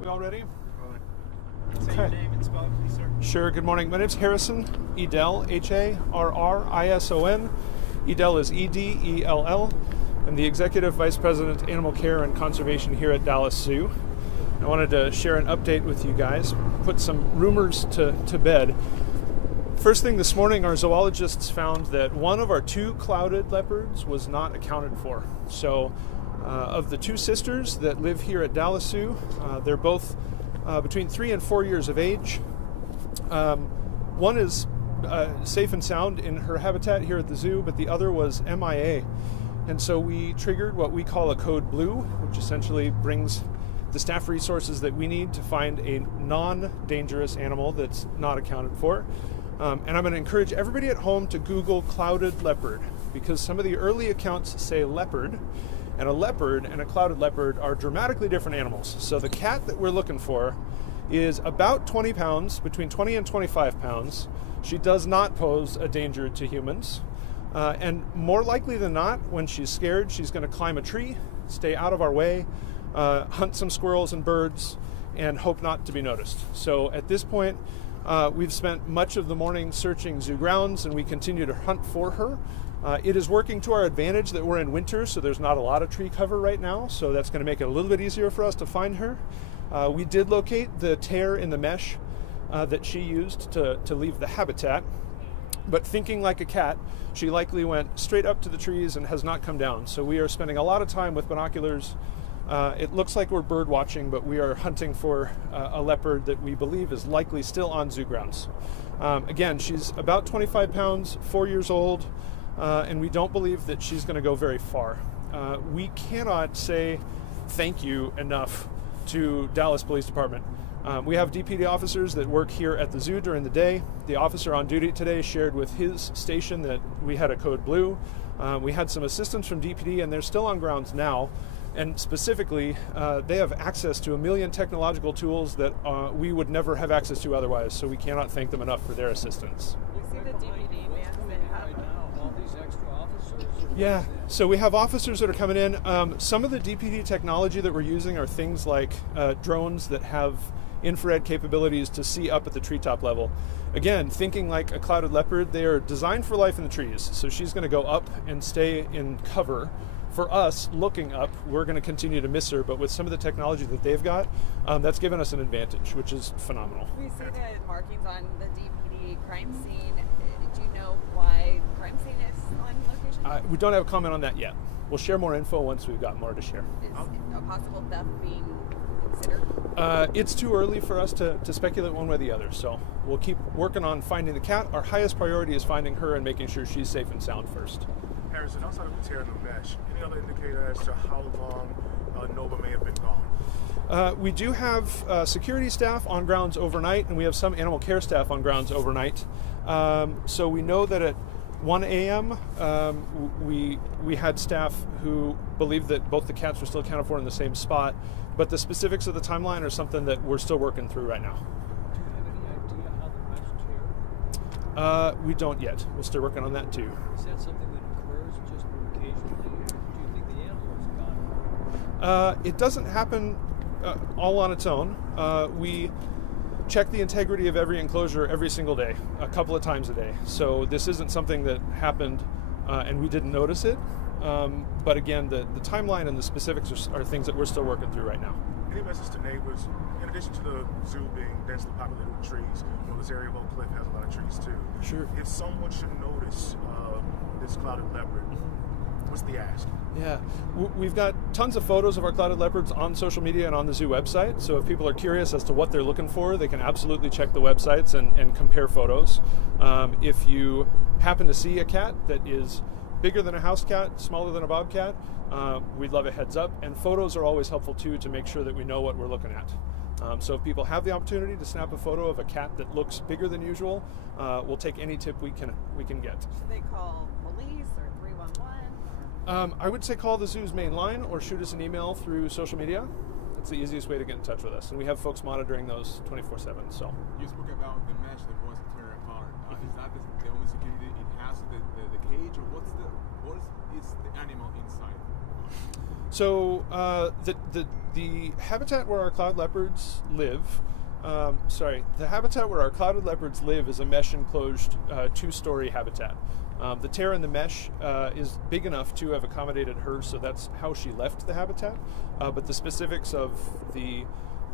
We all ready? Say your name and spell it, please, sir. Sure. Good morning. My name's Harrison Edell, Harrison. Edell is Edell. I'm the Executive Vice President, Animal Care and Conservation here at Dallas Zoo. I wanted to share an update with you guys, put some rumors to bed. First thing this morning, our zoologists found that one of our two clouded leopards was not accounted for. So, of the two sisters that live here at Dallas Zoo, they're both between 3 and 4 years of age. One is safe and sound in her habitat here at the zoo, but the other was MIA. And so we triggered what we call a code blue, which essentially brings the staff resources that we need to find a non-dangerous animal that's not accounted for. And I'm going to encourage everybody at home to Google clouded leopard, because some of the early accounts say leopard, and a leopard and a clouded leopard are dramatically different animals. So the cat that we're looking for is about 20 pounds, between 20 and 25 pounds. She does not pose a danger to humans. And more likely than not, when she's scared, she's going to climb a tree, stay out of our way, hunt some squirrels and birds, and hope not to be noticed. So at this point, we've spent much of the morning searching zoo grounds, and we continue to hunt for her. It is working to our advantage that we're in winter, so there's not a lot of tree cover right now, so that's going to make it a little bit easier for us to find her. We did locate the tear in the mesh that she used to leave the habitat, but thinking like a cat, she likely went straight up to the trees and has not come down. So we are spending a lot of time with binoculars. It looks like we're bird watching, but we are hunting for a leopard that we believe is likely still on zoo grounds. Again, she's about 25 pounds, 4 years old, and we don't believe that she's going to go very far. We cannot say thank you enough to Dallas Police Department. We have DPD officers that work here at the zoo during the day. The officer on duty today shared with his station that we had a code blue. We had some assistance from DPD, and they're still on grounds now. And specifically, they have access to 1 million technological tools that we would never have access to otherwise, so we cannot thank them enough for their assistance. You see the DPD vans that have all these extra officers? Yeah, so we have officers that are coming in. Some of the DPD technology that we're using are things like drones that have infrared capabilities to see up at the treetop level. Again, thinking like a clouded leopard, they are designed for life in the trees, so she's going to go up and stay in cover. For us, looking up, we're going to continue to miss her, but with some of the technology that they've got, that's given us an advantage, which is phenomenal. We see the markings on the DPD crime scene. Do you know why the crime scene is on location? We don't have a comment on that yet. We'll share more info once we've got more to share. Is a possible theft being considered? It's too early for us to speculate one way or the other, so we'll keep working on finding the cat. Our highest priority is finding her and making sure she's safe and sound first. Harrison, outside of the tear in the mesh, any other indicator as to how long Nova may have been gone? We do have security staff on grounds overnight, and we have some animal care staff on grounds overnight. So we know that at 1 a.m. We had staff who believed that both the cats were still accounted for in the same spot, but the specifics of the timeline are something that we're still working through right now. Do you have any idea how the mesh tear? We don't yet. We're still working on that too. Is that something that occurs just occasionally, or do you think the animal's gone? It doesn't happen all on its own. We check the integrity of every enclosure every single day, a couple of times a day. So this isn't something that happened and we didn't notice it. But again, the timeline and the specifics are things that we're still working through right now. Any message to neighbors, in addition to the zoo being densely populated with trees, this area of Oak Cliff has a lot of trees too. Sure. If someone should notice this clouded leopard, what's the ask? Yeah, we've got tons of photos of our clouded leopards on social media and on the zoo website. So if people are curious as to what they're looking for, they can absolutely check the websites and compare photos. If you happen to see a cat that is bigger than a house cat, smaller than a bobcat, we'd love a heads up. And photos are always helpful too, to make sure that we know what we're looking at. So if people have the opportunity to snap a photo of a cat that looks bigger than usual, we'll take any tip we can get. Should they call police or 311? I would say call the zoo's main line or shoot us an email through social media. It's the easiest way to get in touch with us, and we have folks monitoring those 24/7. So You spoke about the mesh that was tear apart. Is that the only security it has, the cage, or what is the animal inside? So the habitat where our cloud leopards live, the habitat where our clouded leopards live is a mesh enclosed 2-story habitat. The tear in the mesh is big enough to have accommodated her, so that's how she left the habitat. But the specifics of the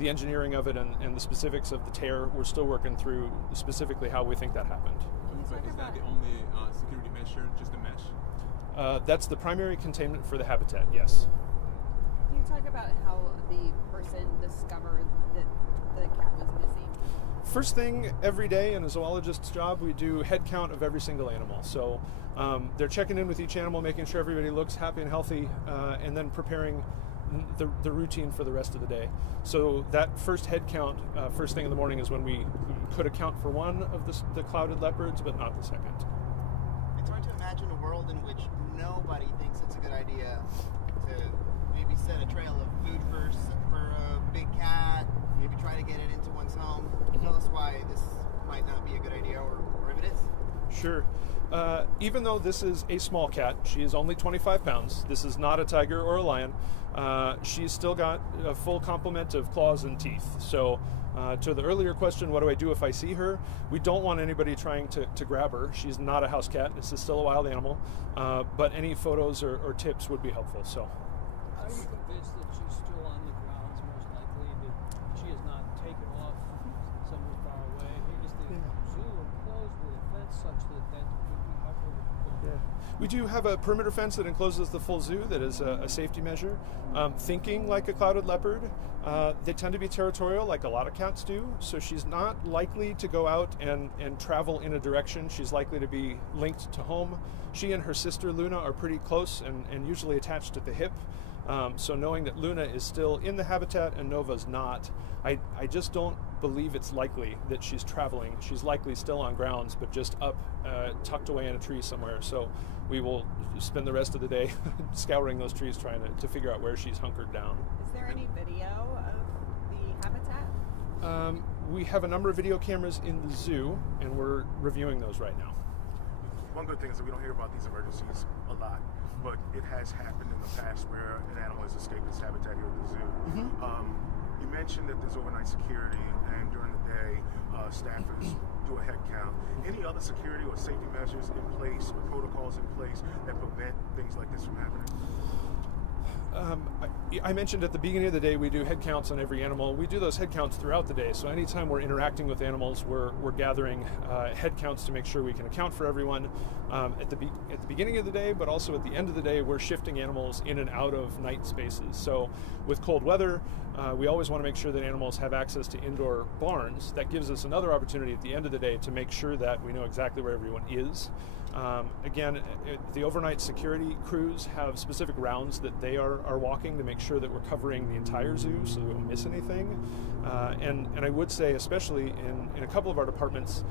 engineering of it and the specifics of the tear, we're still working through specifically how we think that happened. So is that the only security measure, just the mesh? That's the primary containment for the habitat, yes. Can you talk about how the person discovered that the cat was missing? First thing every day in a zoologist's job, we do head count of every single animal. So they're checking in with each animal, making sure everybody looks happy and healthy, and then preparing the routine for the rest of the day. So that first head count, first thing in the morning, is when we could account for one of the clouded leopards, but not the second. It's hard to imagine a world in which nobody thinks it's a good idea to maybe set a trail of food for a big cat, maybe try to get it into one's home. Tell us why this might not be a good idea, or if it is. Sure. Even though this is a small cat, she is only 25 pounds. This is not a tiger or a lion. She's still got a full complement of claws and teeth. So to the earlier question, what do I do if I see her? We don't want anybody trying to grab her. She's not a house cat. This is still a wild animal. But any photos or tips would be helpful. So. Are you convinced that she's still on the grounds, most likely, that she has not taken off somewhere far away? Is the zoo enclosed with a fence such that could be helpful? Yeah. We do have a perimeter fence that encloses the full zoo that is a safety measure. Thinking like a clouded leopard, they tend to be territorial like a lot of cats do, so she's not likely to go out and travel in a direction. She's likely to be linked to home. She and her sister Luna are pretty close and usually attached at the hip. So knowing that Luna is still in the habitat and Nova's not, I just don't believe it's likely that she's traveling. She's likely still on grounds, but just up, tucked away in a tree somewhere. So we will spend the rest of the day scouring those trees trying to figure out where she's hunkered down. Is there any video of the habitat? We have a number of video cameras in the zoo, and we're reviewing those right now. One good thing is that we don't hear about these emergencies a lot, but it has happened in the past where an animal has escaped its habitat here at the zoo. You mentioned that there's overnight security, and during the day, staffers do a head count. Any other security or safety measures in place or protocols in place that prevent things like this from happening? I mentioned at the beginning of the day we do head counts on every animal. We do those head counts throughout the day, so anytime we're interacting with animals, we're gathering head counts to make sure we can account for everyone at the beginning of the day, but also at the end of the day, we're shifting animals in and out of night spaces. So with cold weather, we always want to make sure that animals have access to indoor barns. That gives us another opportunity at the end of the day to make sure that we know exactly where everyone is. Again, the overnight security crews have specific rounds that they are walking to make sure that we're covering the entire zoo so that we won't miss anything. And I would say, especially in a couple of our departments,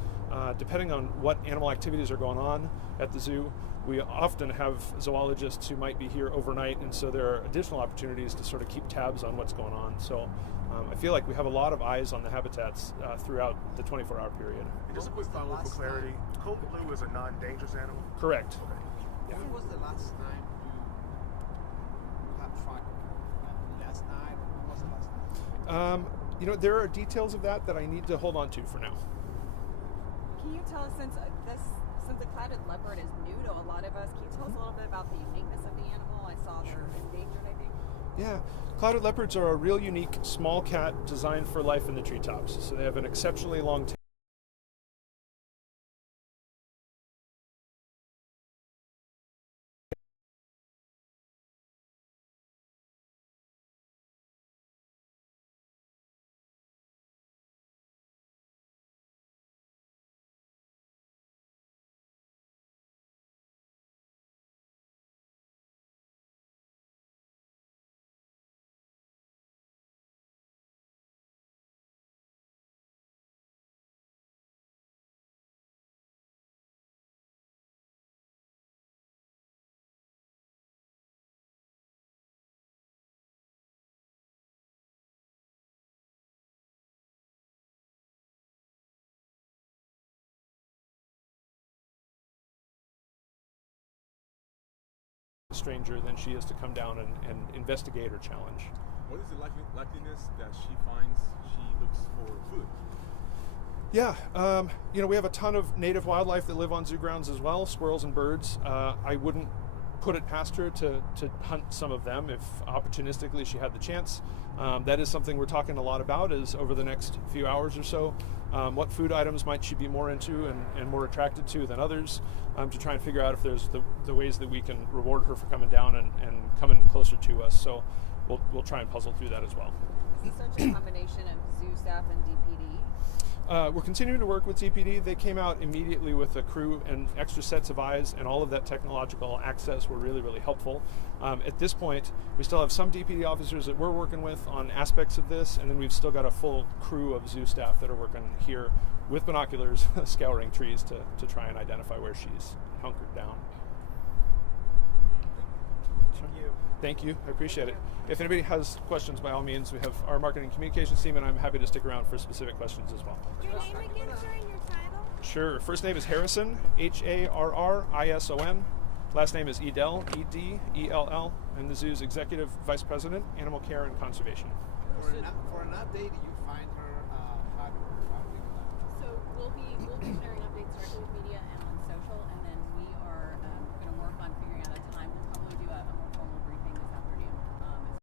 depending on what animal activities are going on at the zoo, we often have zoologists who might be here overnight, and so there are additional opportunities to sort of keep tabs on what's going on. So I feel like we have a lot of eyes on the habitats throughout the 24-hour period. And just a quick follow-up for clarity. Cold blue is a non-dangerous animal? Correct. Okay. Yeah. When was the last time you had track of her? Last night? When was the last night? There are details of that I need to hold on to for now. Can you tell us, since the clouded leopard is new to a lot of us, can you tell us a little bit about the uniqueness of the animal? I saw they're endangered, I think. Yeah, clouded leopards are a real unique small cat designed for life in the treetops. So they have an exceptionally long tail. stranger than she is to come down and investigate or challenge. What is the likeliness that she finds she looks for food? Yeah, we have a ton of native wildlife that live on zoo grounds as well, squirrels and birds. I wouldn't put it past her to hunt some of them if opportunistically she had the chance. That is something we're talking a lot about is over the next few hours or so. What food items might she be more into and more attracted to than others, to try and figure out if there's the ways that we can reward her for coming down and coming closer to us. So we'll try and puzzle through that as well. Is it such a combination of zoo staff and DPD? We're continuing to work with DPD. They came out immediately with a crew and extra sets of eyes, and all of that technological access were really, really helpful. At this point, we still have some DPD officers that we're working with on aspects of this, and then we've still got a full crew of zoo staff that are working here with binoculars, scouring trees to try and identify where she's hunkered down. Thank you. I appreciate it. If anybody has questions, by all means, we have our marketing communications team, and I'm happy to stick around for specific questions as well. Your name again, sir, and your title? Sure. First name is Harrison, Harrison. Last name is Edell, Edell, and the zoo's Executive Vice President, Animal Care and Conservation. For an update, you find her. How do we do that? So we'll be sharing updates directly with